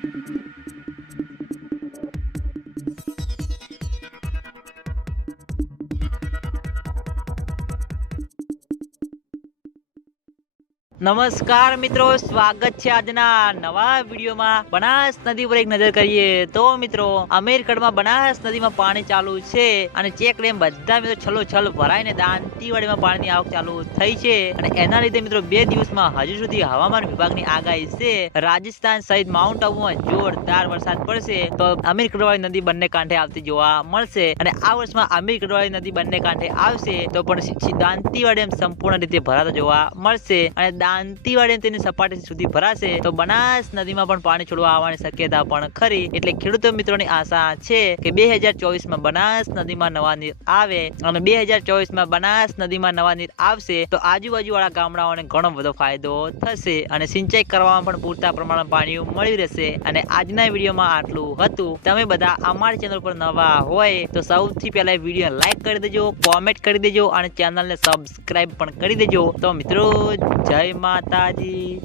Thank you. નમસ્કાર મિત્રો, સ્વાગત છે આજના નવા વિડીયોમાં. બનાસ નદી પર એક નજર કરીએ તો મિત્રો, અમેરખડમાં બનાસ નદીમાં પાણી ચાલુ છે અને ચેક ડેમ બધા મિત્રો છલો છલ ભરાઈને દાંતીવાડીમાં પાણીની આવક ચાલુ થઈ છે. અને એના લીધે મિત્રો, બે દિવસમાં હજુ સુધી હવામાન વિભાગની આગાહી છે. રાજસ્થાન સહિત માઉન્ટ આબુમાં જોરદાર વરસાદ પડશે તો અમીરગઢવાળી નદી બંને કાંઠે આવતી જોવા મળશે. અને આ વર્ષમાં અમીરગઢવાળી નદી બંને કાંઠે આવશે તો પણ દાંતીવાડી સંપૂર્ણ રીતે ભરાતો જોવા મળશે. અને દાંતીવાડી તેની સપાટી સુધી ભરાશે. તો બનાસ નદીમાં પણ પાણી છોડવા આવવાની શક્યતા પણ ખરી. એટલે ખેડૂતો મિત્રોની આશા છે કે બે હજાર ચોવીસમાં બનાસ નદીમાં નવા નીર આવે અને બે હજાર ચોવીસમાં બનાસ નદીમાં નવા નીર આવશે તો આજુબાજુવાળા ગામડાઓને ઘણો બધો ફાયદો થશે અને સિંચાઈ કરવામાં પણ પૂરતા પ્રમાણમાં પાણી મળી રહેશે. અને આજના વિડીયોમાં આટલું હતું. તમે બધા અમારી ચેનલ પર નવા હોય તો સૌથી પહેલા વીડિયો લાઈક કરી દેજો, કોમેન્ટ કરી દેજો અને ચેનલને સબસ્ક્રાઇબ પણ કરી દેજો. તો મિત્રો, જય માતાજી.